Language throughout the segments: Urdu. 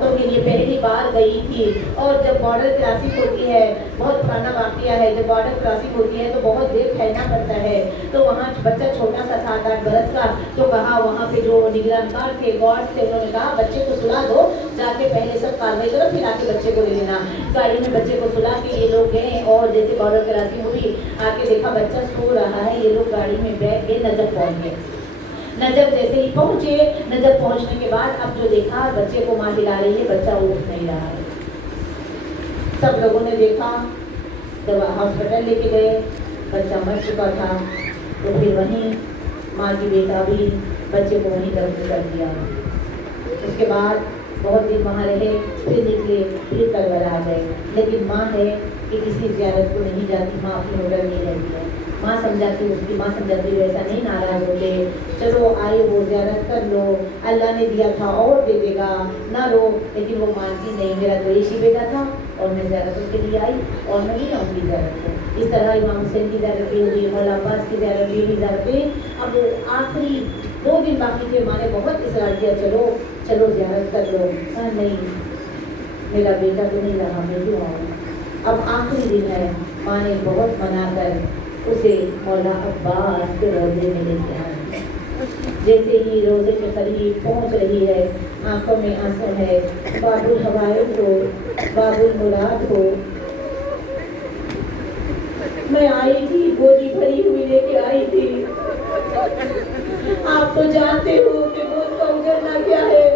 تو کے لیے پہلی بار گئی تھی اور جب بارڈر کراسنگ ہوتی ہے، بہت پرانا واقعہ ہے، جب بارڈر کراسنگ ہوتی ہے تو بہت دیر ٹھہرنا پڑتا ہے، تو وہاں بچہ چھوٹا سا 7-8 برس کا، تو کہا وہاں پہ جو نگرانکار تھے، گارڈ تھے، انہوں نے کہا بچے کو سلا دو، جا کے پہلے سب کاروائی کرو پھر آ کے بچے کو لے لینا۔ گاڑی میں بچے کو سلا کے یہ لوگ گئے اور جیسے بارڈر کراسنگ ہوئی، آ کے دیکھا بچہ سو رہا ہے، یہ لوگ گاڑی میں بیٹھ کے نجف پہنچ گئے۔ نجف جیسے ہی پہنچے، نجف پہنچنے کے بعد اب جو دیکھا بچے کو ماں ہلا رہی ہے، بچہ اٹھ نہیں رہا ہے۔ سب لوگوں نے دیکھا، جب ہاسپٹل لے کے گئے بچہ مر چکا تھا، تو پھر وہیں ماں کی بیٹا بھی بچے کو وہیں دفن کر دیا۔ اس کے بعد بہت دن وہاں رہے، پھر نکلے، پھر کربلا آ گئے، لیکن ماں ہے کہ کسی زیارت کو نہیں جاتی، ماں اپنی ہوٹل نہیں رہتی ہے۔ ماں سمجھاتی، اس کی ماں سمجھاتی ایسا نہیں ناراض ہوتے، چلو آئے ہو زیارت کر لو، اللہ نے دیا تھا اور دے دے گا، نہ رو، لیکن وہ مانتی نہیں، میرا تو ایک ہی بیٹا تھا اور میں زیارتوں کے لیے آئی اور میں نہیں آؤں گی زیارت کو۔ اس طرح امام حسین کی زیارت بھی ہوئی، مولا عباس کی زیارت بھی ہوئی، زیارتیں اب آخری 2 دن باقی تھے، ماں نے بہت اصرار کیا چلو چلو زیارت کر لو، نہیں میرا بیٹا تو نہیں رہا، میں کیوں آؤں۔ اب آخری دن ہے، ماں نے بہت منا کر اسے مولا عباس کے روضے میں لے کے آئی۔ جیسے ہی روضے کے قریب پہنچ رہی ہے، آنکھوں میں آنسو ہے، باب الحوائج ہو، باب المراد ہو، میں آئی تھی گودی بھری ہوئی لے کے آئی تھی، آپ تو جانتے ہو کہ گود کا اجڑنا کیا ہے۔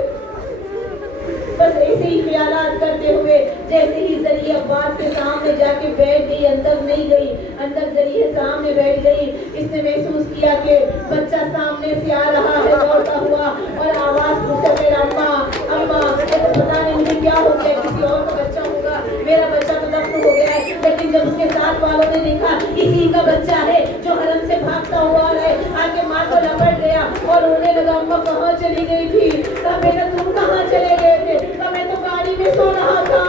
بس ایسے ہی خیالات کرتے ہوئے جیسے ہی ذریعہ عباس کے سامنے جا کے بیٹھ گئی، اندر نہیں گئی، اندر ذریعہ سامنے بیٹھ گئی، اس نے محسوس کیا کہ بچہ سامنے سے آ رہا ہے دوڑتا ہوا اور آواز پوچھا، میرا اماں اماں، پتا نہیں مجھے کیا ہو گیا، کسی اور کا بچہ ہوگا، میرا بچہ تو دفن ہو گیا ہے۔ لیکن جب اس کے ساتھ والوں نے دیکھا اسی کا بچہ ہے جو حرم سے بھاگتا ہوا آ رہا ہے، آ کے ماں کو لپٹ گیا اور رونے لگا، اماں کہاں چلی گئی تھی؟ کہا بیٹا تم کہاں چلے گئے تھے؟ کہا میں تو گاڑی میں سو رہا تھا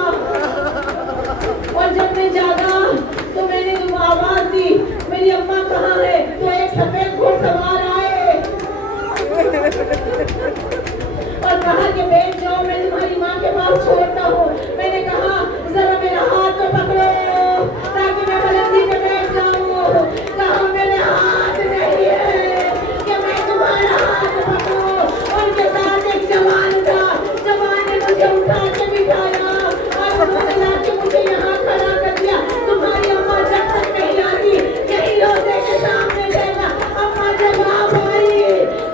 اور جب میں جاگا تو میں نے آواز دی، میری اماں کہاں ہے؟ تو ایک سفید گھوڑ سوار آئے اور کہا کہ بیٹھ جاؤ، میں تمہاری ماں کے پاس چھوڑتا ہوں۔ میں نے کہا ذرا میرا ہاتھ تو پکڑو تاکہ میں بلندی پہ بیٹھ جاؤں۔ کہا میرے ہاتھ نہیں ہے کہ میں تمہارا ہاتھ پکڑوں۔ ان کے ساتھ ایک جوان تھا، جوان نے مجھے اٹھا کے بٹھایا اور انہوں نے لا کے مجھے یہاں کھڑا کر دیا۔ تمہاری اماں جب تک نہیں آتی یہی روزے کے سامنے رہنا۔ اماں جب آپ آئی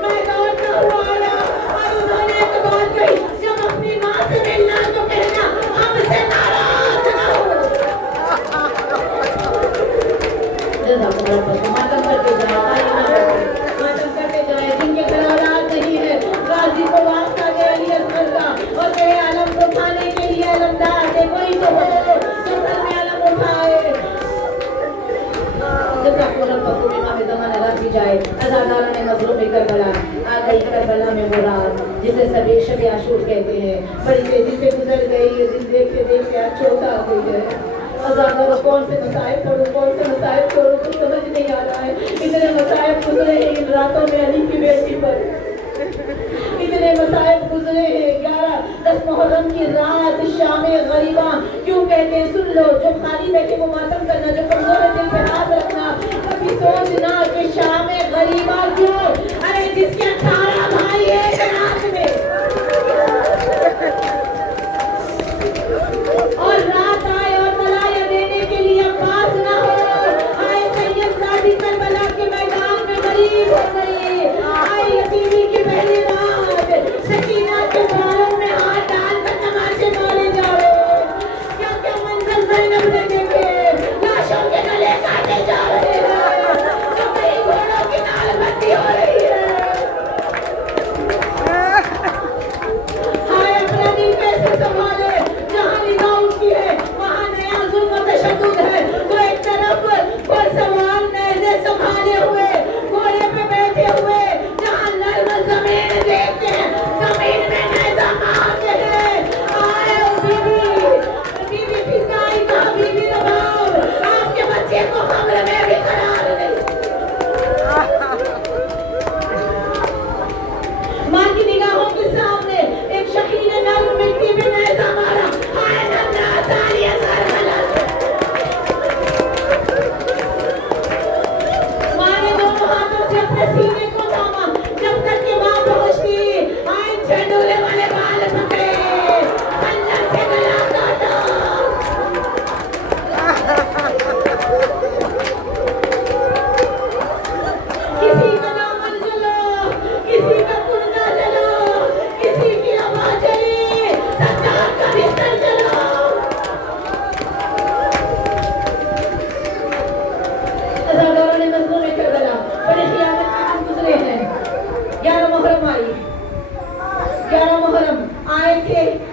میں دوڑتا ہوا آیا اور انہوں نے ایک بات کہی، جب اپنی ماں سے ملنا تو کہنا ہم سے ناراض نہ ہو۔ ماتم کرتے جائے، ماتم کرتے جائے، جن کے گھر اولاد نہیں ہے غازی کو واسطہ دے علی اصغر کا اور کہے علم کو اٹھانے کے لیے علمدار دے کوئی تو ہو جو گھر میں علم اٹھائے۔ جزاک اللہ خیر، امام زمان اللہ کی جائے، عزاداروں نے مظلوم کربلا آ گئی، کربلا میں وہ رات جسے سبھی شب عاشور کہتے ہیں، بڑی تیزی سے گزر گئی، یہ دن دیکھتے دیکھتے آج چوتھا ہو گئی ہے۔ عزاداروں کون سے مصائب پڑھوں، کون سے مصائب چھوڑوں، کچھ سمجھ نہیں آ رہا ہے۔ اتنے مصائب گزرے ہیں ان راتوں میں علی کی بیٹی پر، اتنے مصائب گزرے ہیں۔ 10 محرم کی رات شام غریبہ کیوں کہتے ہیں؟ سن لو، جو خالی بیٹھے کو ماتم کرنا، جو کمزور دل پہ ہاتھ رکھنا، کبھی سوچنا کہ شام غریبہ کیوں؟ ارے جس کے 18 بھائی ایک رات میں اور رات آئے اور طلایہ دینے کے لیے پاس نہ ہو، آئے سید زادی کربلا کے میدان میں غریب ہو گئی، آئے یتیمی کی پہلی رات، سکینہ کے بالوں میں ہاتھ ڈال کر تماشے مارے جا رہے۔ کیا کیا منظر زینب نے دیکھے،